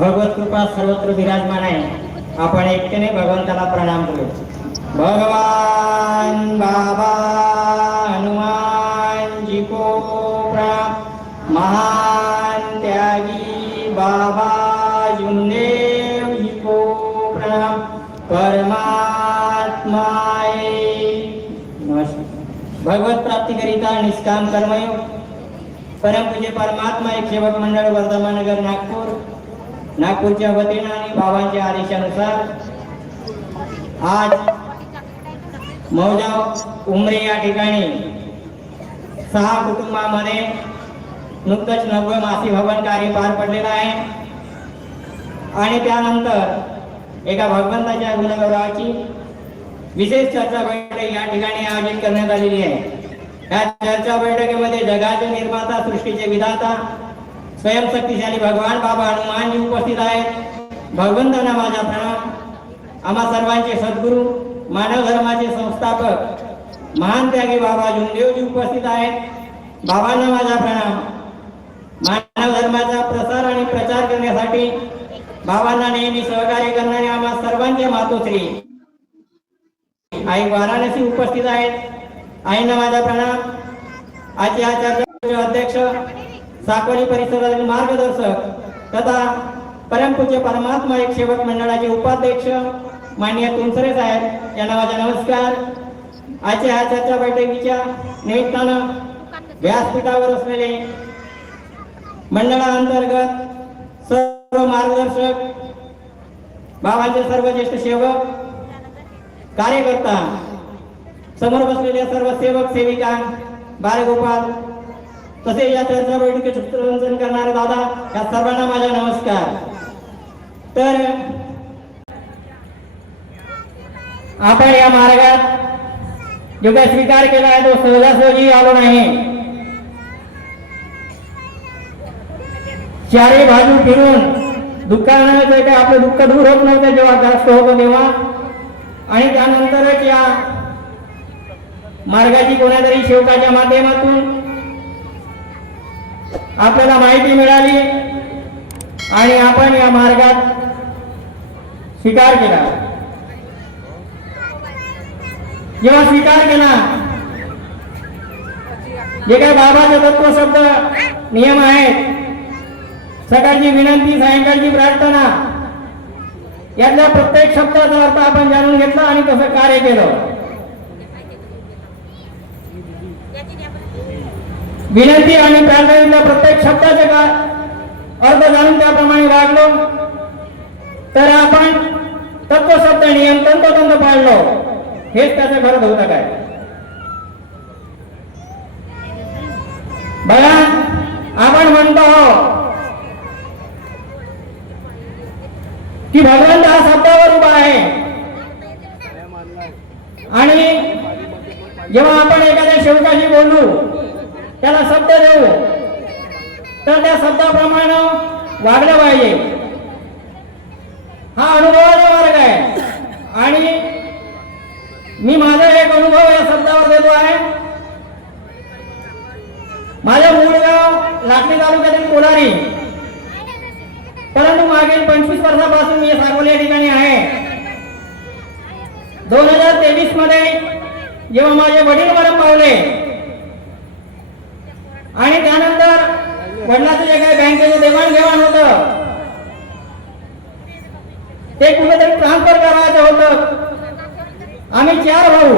भगवत कृपा सर्वत्र विराजमान आहे। आपण एकट्याने भगवंताला प्रणाम करू। भगवान बाबा हनुमान जी को प्रणाम। महान त्यागी बाबा जुनदेव जी को प्रणाम। परमात्माए नमस्कार। भगवत प्राप्ति करिता निष्काम कर्मयोग परम पूज्य परमात्मा एक सेवक मंडळ वर्धमाननगर नागपूरच्या वतीने आणि बाबांच्या आदेशानुसार आज मौजा उमरे या ठिकाणी 6 कुटुंबामध्ये नुकतंच 90 मासी भवन कार्य पार पडलेलं आहे आणि त्यानंतर एका भगवंताच्या गुणगौरवाची विशेष चर्चा बैठक या ठिकाणी आयोजित करण्यात आलेली आहे। या चर्चा बैठकीमध्ये जगाचे निर्माता सृष्टीचे विधाता स्वयं शक्तिशाली भगवान बाबा हनुमान जी उपस्थित आहेत। भगवंतांना माझा प्रणाम। आम्हा सर्वांचे सद्गुरू मानव धर्माचे संस्थापक महान त्यागी बाबा जुनदेव जी उपस्थित आहेत। बाबांना माझा प्रणाम। मानव धर्माचा प्रसार आणि प्रचार करण्यासाठी बाबांना नेहमी सहकार्य करणारे आम्हा सर्वांचे मातोश्री आई वाराणसी उपस्थित आहेत। आईंना माझा प्रणाम। आजच्या चर्चेचे अध्यक्ष साकोली परिसरातील मार्गदर्शक तथा परमपूज्य परमात्मा एक सेवक मंडळाचे उपाध्यक्ष माननीय तुमसरे साहेब यांना माझा नमस्कार। आजच्या ह्या चर्चा बैठकीच्या निमित्तानं व्यासपीठावर असलेले मंडळाअंतर्गत सर्व मार्गदर्शक बाबांचे सर्व ज्येष्ठ सेवक कार्यकर्ता समोर बसलेल्या सर्व सेवक सेविका बालगोपाल तसेच या चर्चा बैठकीचे सूत्रसंचलन करणारे दादा या सर्वांना माझा नमस्कार। तर आपण या मार्गात जो काही स्वीकार केला आहे तो सहजासहजी आलो नाही। चारी बाजू फिरून दुःखानं जे काही आपलं दुःख दूर होत नव्हतं जेव्हा ग्रस्त होतो तेव्हा आणि त्यानंतरच या मार्गाची कोणातरी सेवकाच्या माध्यमातून आपल्याला माहिती मिळाली आणि आपण या मार्गात स्वीकार केला। जेव्हा स्वीकार केला जे काही बाबाचे तत्व शब्द नियम आहेत सकाळची विनंती सायंकाळची प्रार्थना यातल्या प्रत्येक शब्दाचा अर्थ आपण जाणून घेतला आणि तसं कार्य केलं। विनंती आणि प्रार्थनेतल्या प्रत्येक शब्दाचे अर्थ जाणून त्याप्रमाणे वागलो तर आपण तत्व शब्द नियम तंतोतंत पाळलो हेच त्याचं खरं धोतक आहे। बघा आपण म्हणतो की भगवंत हा शब्दावर उभा आहे आणि जेव्हा आपण एखाद्या सेवकाशी बोलू त्याला शब्द देऊ तर त्या शब्दाप्रमाणे वागलं पाहिजे। हा अनुभवाचा मार्ग आहे आणि मी माझा एक अनुभव या शब्दावर देतो आहे। माझं मूळ गाव लाखनी तालुक्यातील कोलारी परंतु मागील 25 वर्षापासून मी साकोली या ठिकाणी आहे। 2023 मध्ये जेव्हा माझे वडील मरण पावले आणि त्यानंतर वडिलांचं जे काही बँकेचं देवाणघेवाण होतं ते कुठेतरी ट्रान्सफर करायचं होतं। आम्ही 4 भाऊ,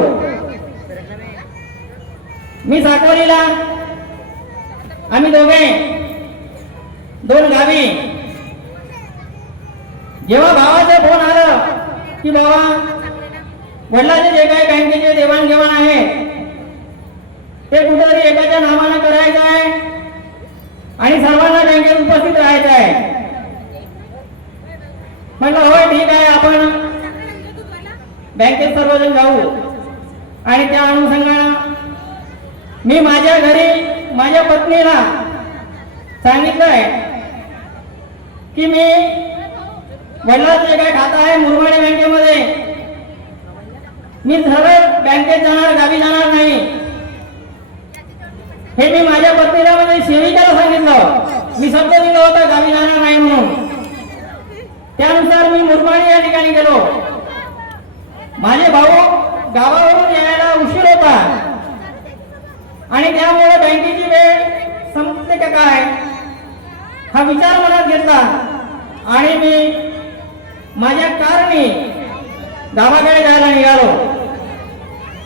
मी साकोलीला, आम्ही दोघे 2 गावी। जेव्हा भावाचा फोन आला की बाबा वडिलांचे जे काही बँकेचे देवाणघेवाण आहे ते कुठेतरी एकाच्या नावाने करायचं आहे आणि सर्वांना बँकेत उपस्थित राहायचं आहे। म्हटलं होय ठीक आहे आपण बँकेत सर्वजण जाऊ आणि त्या अनुषंगाने मी माझ्या घरी माझ्या पत्नीला सांगितलंय की मी वडिलांचं जे काही खातं आहे मुरबाड बँकेमध्ये मी सरळ बँकेत जाणार गावी जाणार नाही हे मी माझ्या पत्नीला म्हणजे सेविकाला सांगितलं। मी शब्द दिला होता गावी जाणार नाही म्हणून त्यानुसार मी मुरबाणी या ठिकाणी गेलो. माझे भाऊ गावावरून यायला उशीर होता आणि त्यामुळे बँकेची वेळ संपते का काय हा विचार मनात घेतला आणि मी माझ्या कारने गावाकडे जायला निघालो.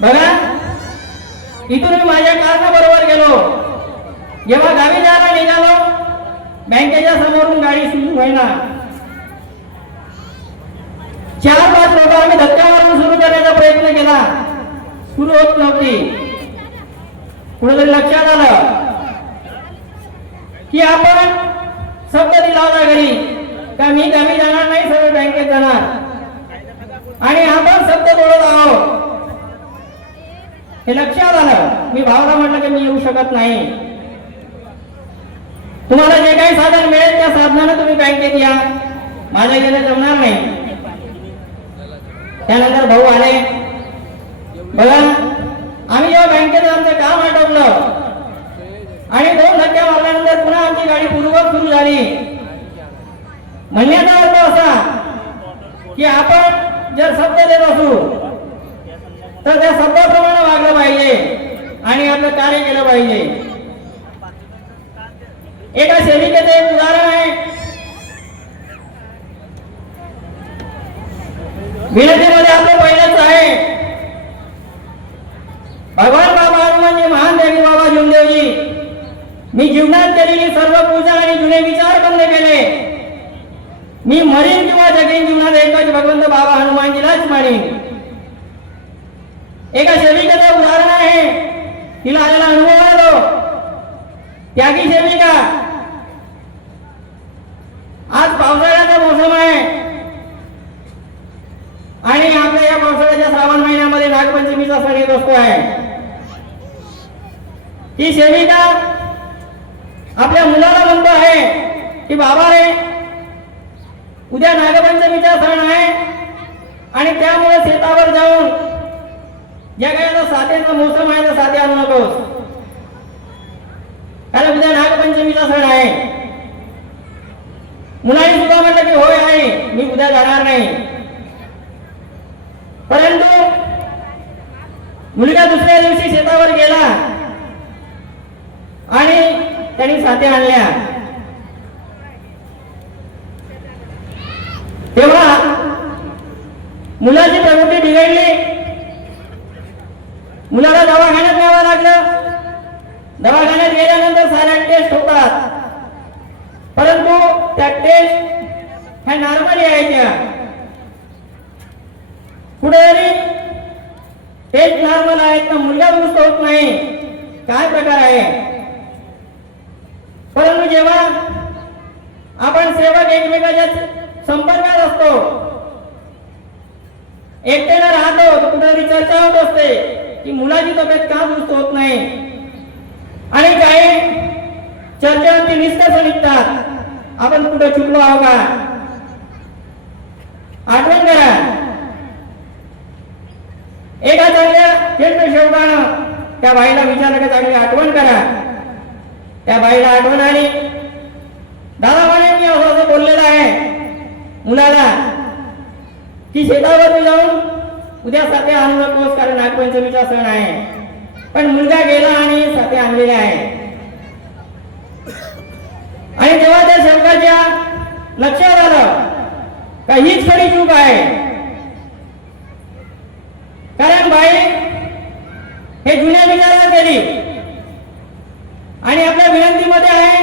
बघा, इथून मी माझ्या कारने बरोबर गेलो. जेव्हा गावी जायला निघालो, बँकेच्या समोरून गाडी सुरू होईना. 4-5 लोक आम्ही धक्का मारून सुरू करण्याचा प्रयत्न केला, सुरू होत नव्हती. कुठेतरी लक्षात आलं की आपण शब्द दिला होता घरी का मी गावी जाणार नाही, सर्व बँकेत जाणार, आणि आपण शब्द बोलत आहोत हे लक्षात आलं. मी भावाला म्हटलं की मी येऊ शकत नाही. तुम्हाला जे काही साधन मिळेल त्या साधनानं तुम्ही बँकेत या, माझ्या गेलं जमणार नाही. त्यानंतर भाऊ आले. बघा, आम्ही जेव्हा बँकेत आमचं काम आटोपलं आणि 2 धक्के मारल्यानंतर पुन्हा आमची गाडी पूर्ववत सुरू झाली. म्हणण्याचा अर्थ असा की आपण जर शब्द देत असू तर त्या शब्दाप्रमाणे वागलं पाहिजे आणि आपलं कार्य केलं पाहिजे. एका सेविकेचं एक उदाहरण आहे. विनंतीमध्ये आपलं पहिलंच आहे, भगवान बाबा हनुमानजी महान देवी बाबा जुमदेवजी, मी जीवनात केलेली सर्व पूजा आणि जुने विचार बंद केले. मी मरीन किंवा जगीन, जीवनात एकच भगवंत बाबा हनुमानजीलाच मानीन. एका सेविकेचं उदाहरण आहे. तिला आलेला अनुभव आलो. त्यागी सेविका, आज पावसाळ्याचा मोसम आहे आणि आपल्या या पावसाळ्याच्या श्रावण महिन्यामध्ये नागपंचमीचा सण येत असतो आहे. ही सेविका आपल्या मुलाला म्हणतो आहे की बाबा रे, उद्या नागपंचमीचा सण आहे आणि त्यामुळे शेतावर जाऊन ज्या काही आता साथेचा मोसम आहे तर साथे आणू नकोस, कारण उद्या नागपंचमीचा सण आहे. मुलाने सुद्धा म्हटलं की होय आहे, मी उद्या जाणार नाही. परंतु मुलगा दुसऱ्या दिवशी शेतावर गेला आणि त्यांनी साथी आणल्या. तेव्हा मुलाची प्रकृती बिघडली. मुलाला दवाखान्यात न्यावं लागलं. दवाखान्यात गेल्यानंतर साऱ्या टेस्ट होतात, परंतु त्या टेस्ट ह्या नॉर्मल यायच्या. कुठेतरी टेस्ट नॉर्मल आहेत तर मुलगा दुरुस्त होत नाही, काय प्रकार आहे. परंतु जेव्हा आपण सेवक एकमेकाच्या संपर्कात असतो, एकट्याला राहतो, तर कुठेतरी चर्चा होत असते की मुलाची तब्येत का दुरुस्त होत नाही, आणि काही चर्चेवरती निष्कर्ष निघतात. आपण कुठे चुकलो आहो का, आठवण करा. एका चांगल्या सेवकानं त्या बाईला विचारलं की चांगली आठवण करा. त्या बाईला आठवण आली. दादा म्हणे, मी असं बोललेलं आहे मुलाला की शेतावर जाऊन उद्या साथे आणू नकोस, कारण नागपंचमीचा सण आहे. पण मुलगा गेला आणि साथे आणलेले आहे. आणि तेव्हा त्या सेवकाच्या लक्षात आलं का हीच खरी चूक आहे, कारण बाई हे जुन्या विचारात गेली आणि आपल्या विनंतीमध्ये आहे,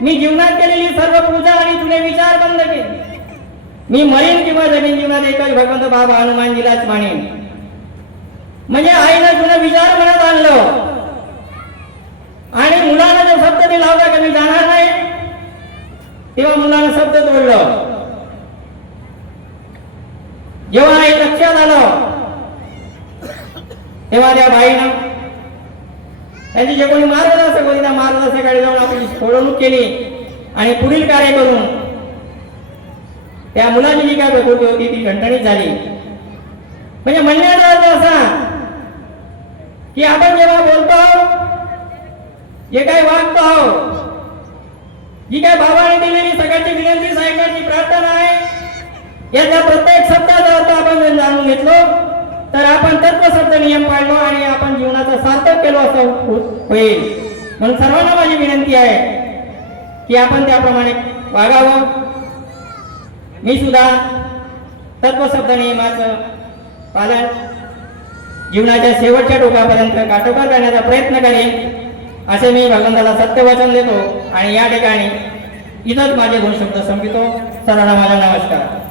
मी जीवनात केलेली सर्व पूजा आणि जुने विचार बंद केले. मी मरीन किंवा जमीन, जीवनात एकच भगवंत बाबा हनुमानजीलाच मानेन. म्हणजे आईनं जुने विचार मनात आणलं आणि मुलाला जो शब्द दिला होता की मी जाणार नाही, तेव्हा मुलानं शब्द तोडलं. जेव्हा हे लक्षात आलं तेव्हा त्या बाईनं त्यांची जे कोणी मार्गदर्शक होती त्या मार्गदर्शकाकडे जाऊन आपली सोडवणूक केली आणि पुढील कार्य करून त्या मुलाची जी काय प्रकृती होती ती ठणठणीत झाली. म्हणजे म्हणण्याचा अर्थ असा की आपण जेव्हा बोलतो, जे काही वागतो आहोत, जी काय बाबाने दिलेली सगळ्यांची विनंती ऐकण्याची प्रार्थना आहे, याचा प्रत्येक शब्दाचा अर्थ आपण जर जाणून घेतलो तर आपण तत्वशब्द नियम पाळलो आणि आपण जीवनाचा सार्थक केलो असं होईल. म्हणून सर्वांना माझी विनंती आहे की आपण त्याप्रमाणे वागावं. मी सुद्धा तत्वशब्द नियमाचं पालन जीवनाच्या शेवटच्या टोकापर्यंत काटोकाट करण्याचा प्रयत्न करेन असे मी भगवंताला सत्यवचन देतो आणि या ठिकाणी इथंच माझे 2 शब्द संपवितो. सर्वांना माझा नमस्कार.